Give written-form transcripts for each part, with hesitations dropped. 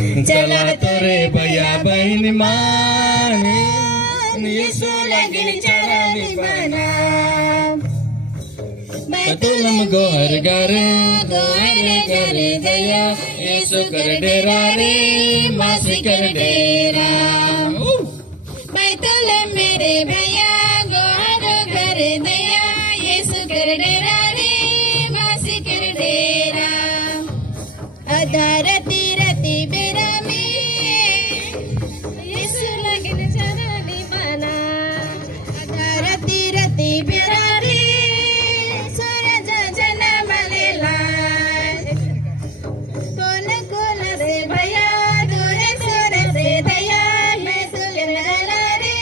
चला तोरे भैया बहन माने यीशु लगिन चरण बना तुलम गोहर घर गया यीशु कर डेरा रे मासी कर डेरा बैतुलम मेरे भैया गोहर घर दया यीशु कर डेरा रे मासी कर डेरा अदारती रती बेरा में यीशु लगिन चरण बना अदारती रती बेरा रे सूरज जन्म लेला कौन कौन से भैया दूर सुर से दया मैं सुन डाला रे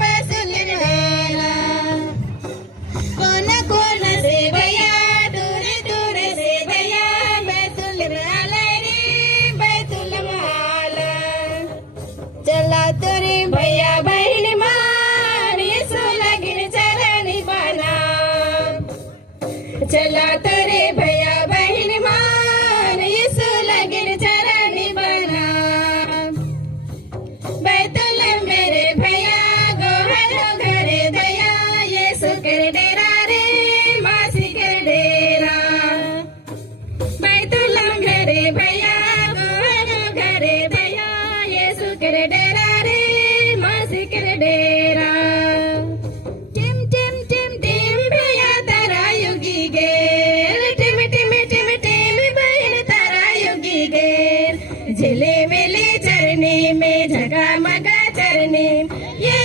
मैं सुन डाला कौन कौन से भैया दूर दूर से दया मैं सुन डाला रे मैं तुल माला चला तोरे भैया बहन मान यीशु लगिन चरण बना चला तोरे भैया बहन मान यीशु लगिन चरण बना बैतुलम मेरे भैया गोहर घर दया यीशु कर डेरा रे मासी कर डेरा बैतुलम मेरे भैया गोहर घर दया यीशु कर डेरा रे मासी कर डेरा टिम टिम टिम टिम भैया तारा युगी गेर टिम टिम टिम टिम बहन तारा युगी गेर झिले मिले चरने में झगा मगा चरने ये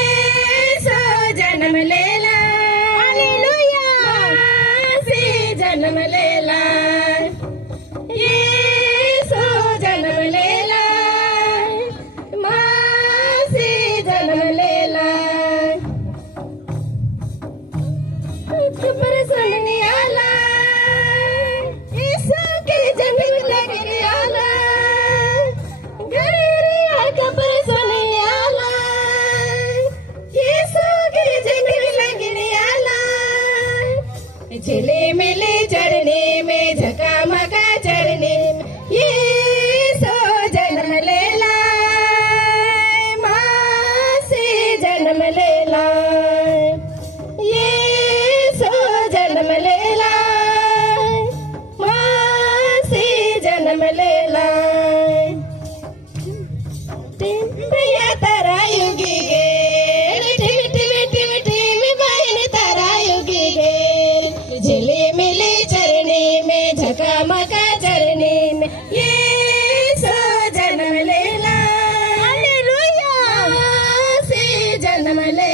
सो जन्म लेला हालेलुया से जन्म लेला ये सो जन्म लेला माँ से जन्म लेला खबर सुनने आला यीशु के जन्म लगने आला घरेरिया खबर सुनने आला यीशु के जन्म लगने आला झिले मिले चढ़ने में झका मका चढ़ने ये सो जन्म लेला माँ से जन्म लेला ये सो जन्म लेला माँ से जन्म लेला भैया तारा युगी गेर टिम टिम टिम टिम बहन तारा युगी गेर झिले मिले चरने में झका मका चरने में ये सो जन्म लेला हालेलुया से जन्म ले